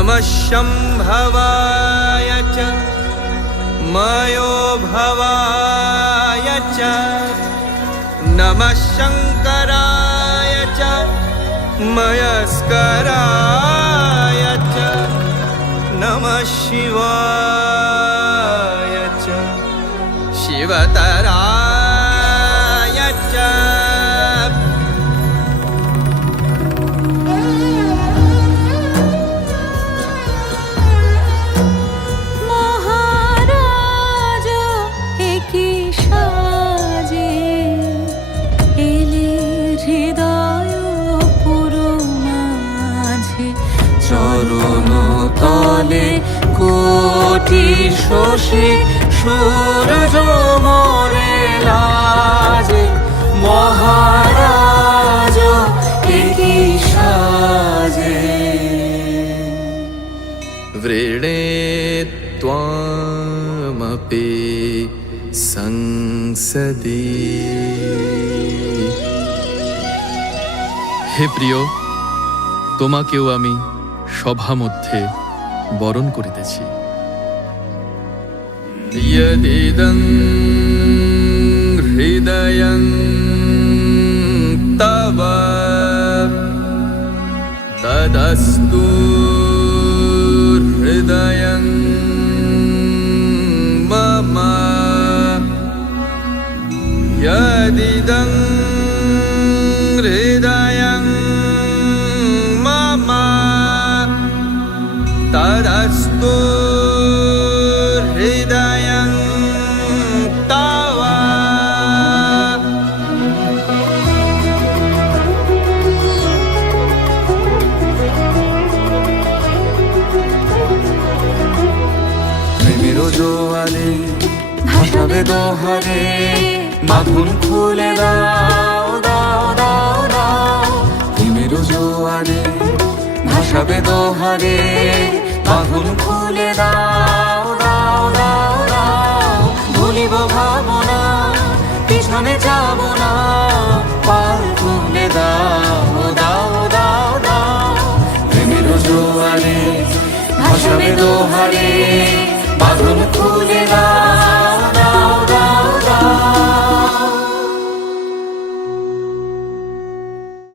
नमः शम्भवाय च मयोभवाय च नमः शङ्कराय च मयस्कराय च नमः शिवाय च शिवतराय च মহারাজ একি সাজে এলে হৃদয় পুরো মাঝে চরণ তলে কোটি শশী সূর্য মোরে লাজে মহারাজ একি সাজে वृणे त्वामपि संसदि। হে প্রিয়, তোমাকেও আমি সভা মধ্যে বরণ করিতেছি। यदिदं हृदयं तव तदस्तु हृदयं मम। यदिदं हृदयं मम तदस्तु हृदयं तव। প্রেমেরও জোয়ারে ভাসাবে দোহারে বাঁধন খুলে দাও দাও দাও দাও। প্রেমেরও জোয়ারে ভাসাবে দোহারে বাঁধন খুলে দাও দাও দাও দাও। ভুলিব ভাবনা পিছনে যাব না পাল খুলে দাও দাও দাও দাও। প্রেমেরও জোয়ারে ভাসাবে দোহারে